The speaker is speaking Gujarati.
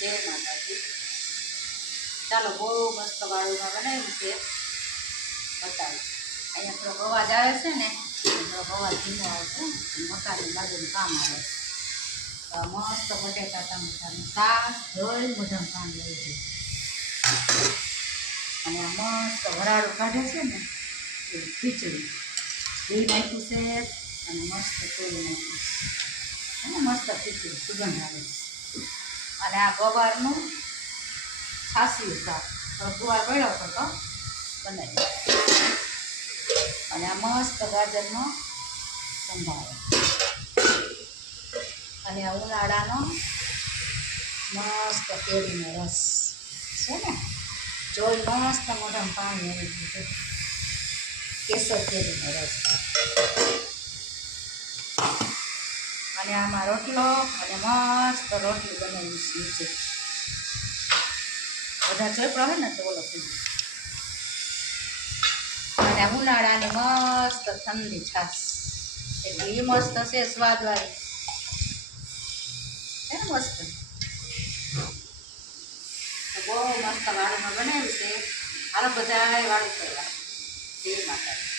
જય માતાજી. ચાલો બહુ મસ્ત વાળુમાં બનાવ્યું છે, બતાવું. અહીંયા થોડોક અવાજ આવે છે ને, થોડોક અવાજ ધીમો આવશે, મકાનની બાજુનું કામ આવે. તો મસ્ત બટેટા ટમેટાનું શાક ધોઈ મોઢામાં પાણી લઈ જાય. અને આ મસ્ત વરાળું કાઢે છે ને એ ખીચડી ઘી નાખ્યું છે અને મસ્ત તેલ નાખ્યું અને મસ્ત ખીચડી સુગંધ આવે. અને આ ગવારનું છાસી શાક ગુવાર ગળ્યો હતો તો બનાવી. અને આ મસ્ત ગાજરનો સંભારો અને આ ઉનાળાનો મસ્ત કેરીનો રસ છે ને, જોઈ મસ્ત મોઢામાં પાણી આવી ગયું છે. કેસર કેરીનો રસ અને આમાં રોટલો અને મસ્ત રોટલી બનાવી નીચે બધા ચોપડા હોય ને તો ઓલો પીવું. અને ઉનાળાની મસ્ત ઠંડી છાશ એટલે એ મસ્ત છે સ્વાદવાળી છે ને મસ્ત. બહુ મસ્ત વાળુમાં બનાવ્યું છે. હાલો બધા વાળું કરવા. જય માતાજી.